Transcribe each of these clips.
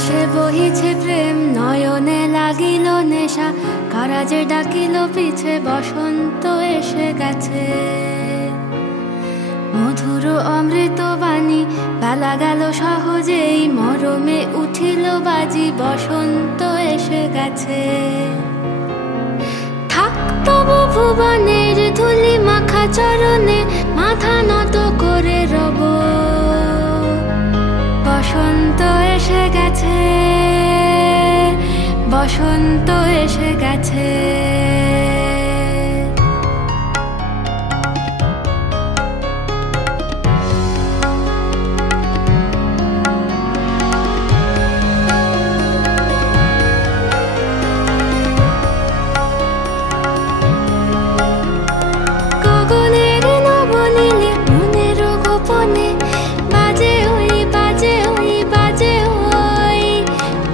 আকাশে বহিছে প্রেম, নয়নে লাগিল নেশা, কারাজে ডাকিল পিছে, বসন্ত এসে গেছে। মধুর অমৃত বাণী, বেলা গেল সহজেই, মরমে উঠিল বাজি, বসন্ত এসে গেছে। থাক তবু ভুবনের ধুলি মাখা চরণে, মাথা নত করে রব। বসন্ত এসে গেছে, বসন্ত এসে গেছে। গগনের নবনীলে, মনের গোপনে, বাজে ওই বাজে ওই বাজে ওই।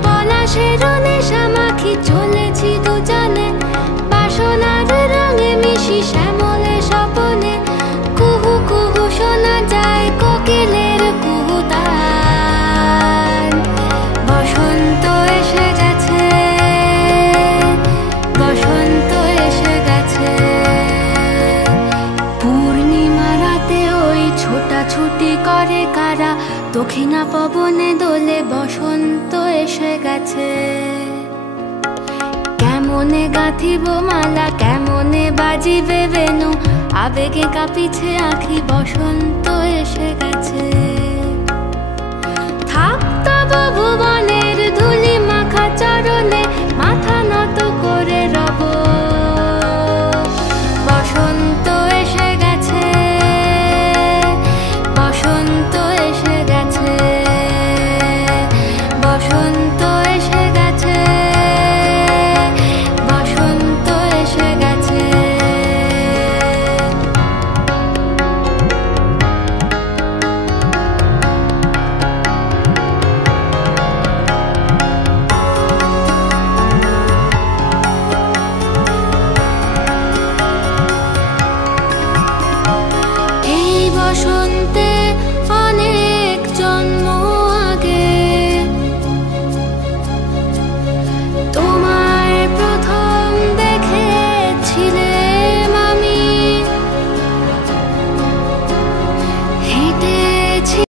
পলাশের নেশা মাখি চলেছি দুজনে, বাসনার রঙে মিশি শ্যামলে স্বপনে। কুহু কুহু শোনা যায় কোকিলের কুহুতান। বসন্ত এসে গেছে, বসন্ত এসে গেছে। পূর্ণিমা রাতে ওই ছোটাছুটি করে কারা, দক্ষিণা পবনে দোলে, বসন্ত এসে গেছে। কেমনে গাঁথিব মালা, কেমনে বাজিবে বেনু, আবেগে কাঁপিছে আঁখি, বসন্ত এসে